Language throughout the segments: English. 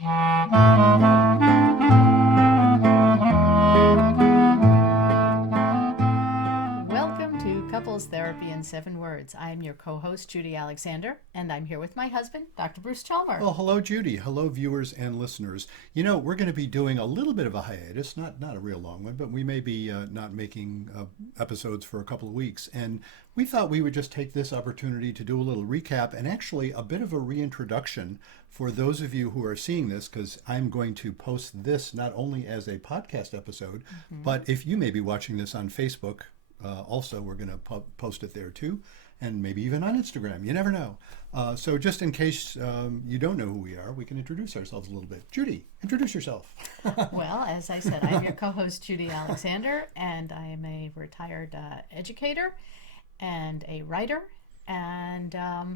Welcome to Couples Therapy in 7 Words. I am your co-host, Judy Alexander, and I'm here with my husband, Dr. Bruce Chalmer. Well, hello, Judy. Hello, viewers and listeners. We're going to be doing a little bit of a hiatus, not a real long one, but we may be not making episodes for a couple of weeks. And we thought we would just take this opportunity to do a little recap and actually a bit of a reintroduction for those of you who are seeing this, because I'm going to post this not only as a podcast episode, but if you may be watching this on Facebook, also we're going to post it there too, and maybe even on Instagram. You never know. So just in case you don't know who we are, we can introduce ourselves a little bit. Judy, introduce yourself. Well, as I said, I'm your co-host, Judy Alexander, and I am a retired educator and a writer and a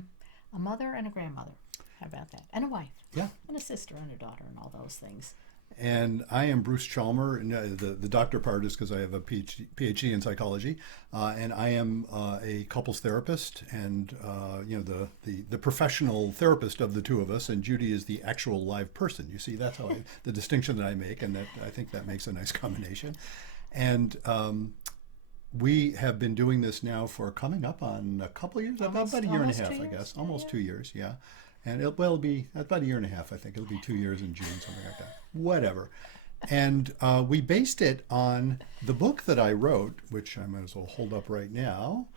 mother and a grandmother. How about that? And a wife. Yeah. And a sister and a daughter and all those things. And I am Bruce Chalmer. And, the doctor part is because I have a PhD in psychology, and I am a couples therapist, and the professional therapist of the two of us. And Judy is the actual live person. You see, that's how the distinction that I make, and that I think that makes a nice combination. And we have been doing this now for coming up on a couple of years, about a year and a half, I guess, almost 2 years, yeah. And it'll be about a year and a half, I think. It'll be 2 years in June, something like that. Whatever. And we based it on the book that I wrote, which I might as well hold up right now,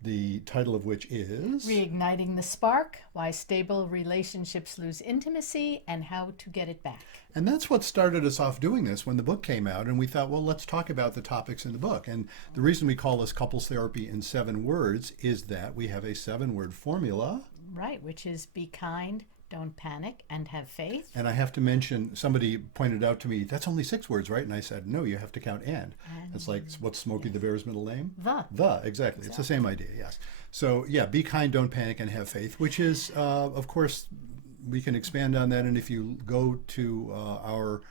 the title of which is Reigniting the Spark, Why Stable Relationships Lose Intimacy and How to Get It Back. And that's what started us off doing this when the book came out. And we thought, well, let's talk about the topics in the book. And the reason we call this Couples Therapy in 7 Words is that we have a 7-word formula. Right, which is be kind, don't panic, and have faith. And I have to mention, somebody pointed out to me, that's only 6 words, right? And I said, no, you have to count and. It's like, what's Smokey the Bear's middle name? The. Exactly. It's the same idea, yes. So, yeah, be kind, don't panic, and have faith, which is, of course, we can expand on that. And if you go to our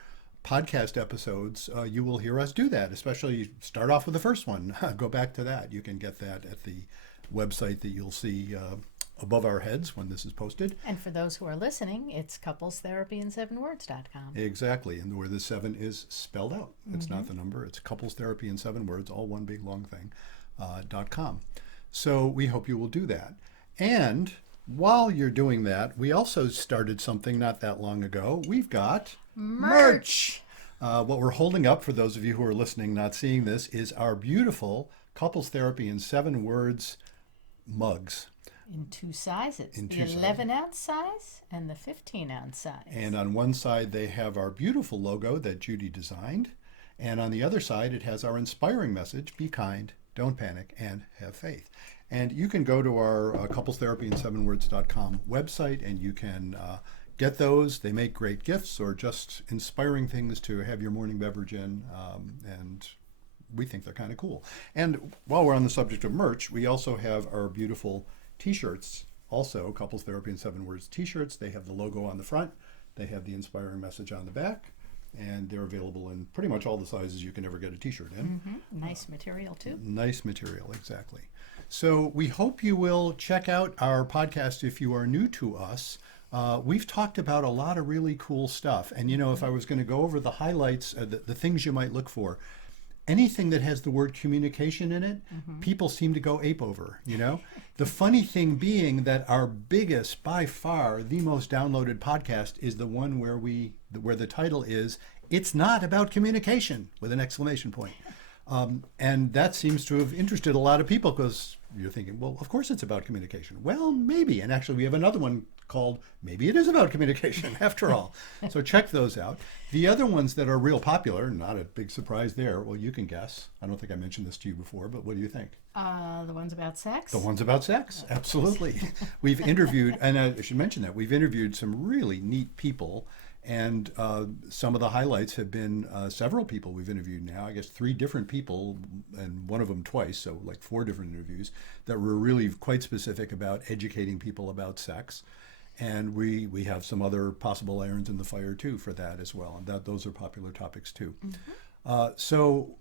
podcast episodes, you will hear us do that, especially start off with the first one. Go back to that. You can get that at the website that you'll see above our heads when this is posted. And for those who are listening, it's couplestherapyin7words.com. Exactly, and where the 7 is spelled out. It's not the number, it's couplestherapy in 7 words, all one big long thing, .com. So we hope you will do that. And while you're doing that, we also started something not that long ago. We've got merch. What we're holding up for those of you who are listening, not seeing this, is our beautiful Couples Therapy in 7 Words mugs. In 2 sizes, the 11-ounce size and the 15-ounce size. And on one side, they have our beautiful logo that Judy designed. And on the other side, it has our inspiring message, be kind, don't panic, and have faith. And you can go to our couplestherapyin7words.com website, and you can get those. They make great gifts or just inspiring things to have your morning beverage in, and we think they're kind of cool. And while we're on the subject of merch, we also have our beautiful T-shirts, also Couples Therapy in 7 Words T-shirts. They have the logo on the front, they have the inspiring message on the back, and they're available in pretty much all the sizes you can ever get a T-shirt in. Nice material too. Nice material, exactly. So we hope you will check out our podcast if you are new to us. We've talked about a lot of really cool stuff, and if I was going to go over the highlights, the things you might look for, anything that has the word communication in it, people seem to go ape over, The funny thing being that our biggest, by far, the most downloaded podcast is the one where the title is, It's Not About Communication, with an exclamation point. And that seems to have interested a lot of people because you're thinking, well, of course it's about communication. Well, maybe. And actually, we have another one called Maybe It Is About Communication, after all. So check those out. The other ones that are real popular, not a big surprise there, well, you can guess. I don't think I mentioned this to you before, but what do you think? The ones about sex? The ones about sex, absolutely. We've interviewed, and I should mention that, we've interviewed some really neat people. And some of the highlights have been several people we've interviewed now, I guess 3 different people, and one of them twice, so like 4 different interviews that were really quite specific about educating people about sex. And we have some other possible irons in the fire too for that as well. And those are popular topics too. So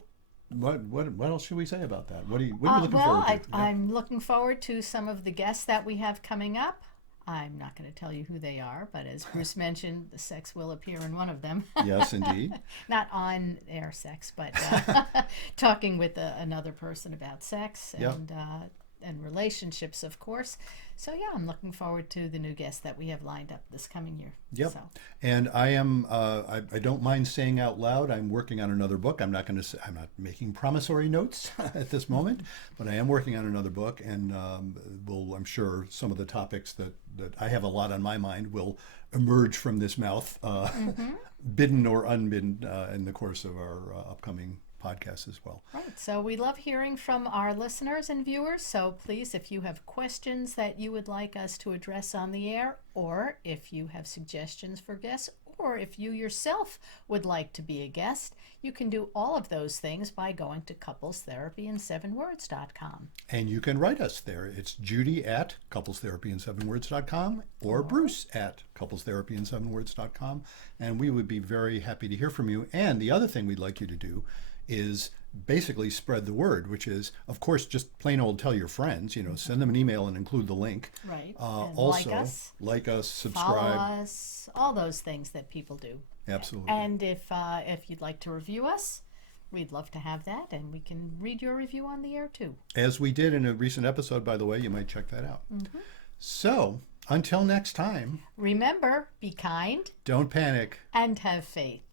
what else should we say about that? What are you looking forward to? I'm looking forward to some of the guests that we have coming up. I'm not going to tell you who they are, but as Bruce mentioned, the sex will appear in one of them. Yes, indeed. Not on air sex, but talking with another person about sex and relationships, of course. So yeah, I'm looking forward to the new guests that we have lined up this coming year. Yep. So. And I am. I don't mind saying out loud. I'm working on another book. I'm not going to say. I'm not making promissory notes at this moment, but I am working on another book, and I'm sure some of the topics that I have a lot on my mind will emerge from this mouth, bidden or unbidden, in the course of our upcoming podcast as well. Right. So we love hearing from our listeners and viewers. So please, if you have questions that you would like us to address on the air, or if you have suggestions for guests, or if you yourself would like to be a guest, you can do all of those things by going to couplestherapyin7words.com. And you can write us there. It's Judy at couplestherapyin7words.com or Bruce at couplestherapyin7words.com. And we would be very happy to hear from you. And the other thing we'd like you to do is basically spread the word, which is, of course, just plain old tell your friends, send them an email and include the link. Right. Also, like us, subscribe. Follow us, all those things that people do. Absolutely. And if you'd like to review us, we'd love to have that, and we can read your review on the air too. As we did in a recent episode, by the way, you might check that out. So, until next time, remember, be kind, don't panic, and have faith.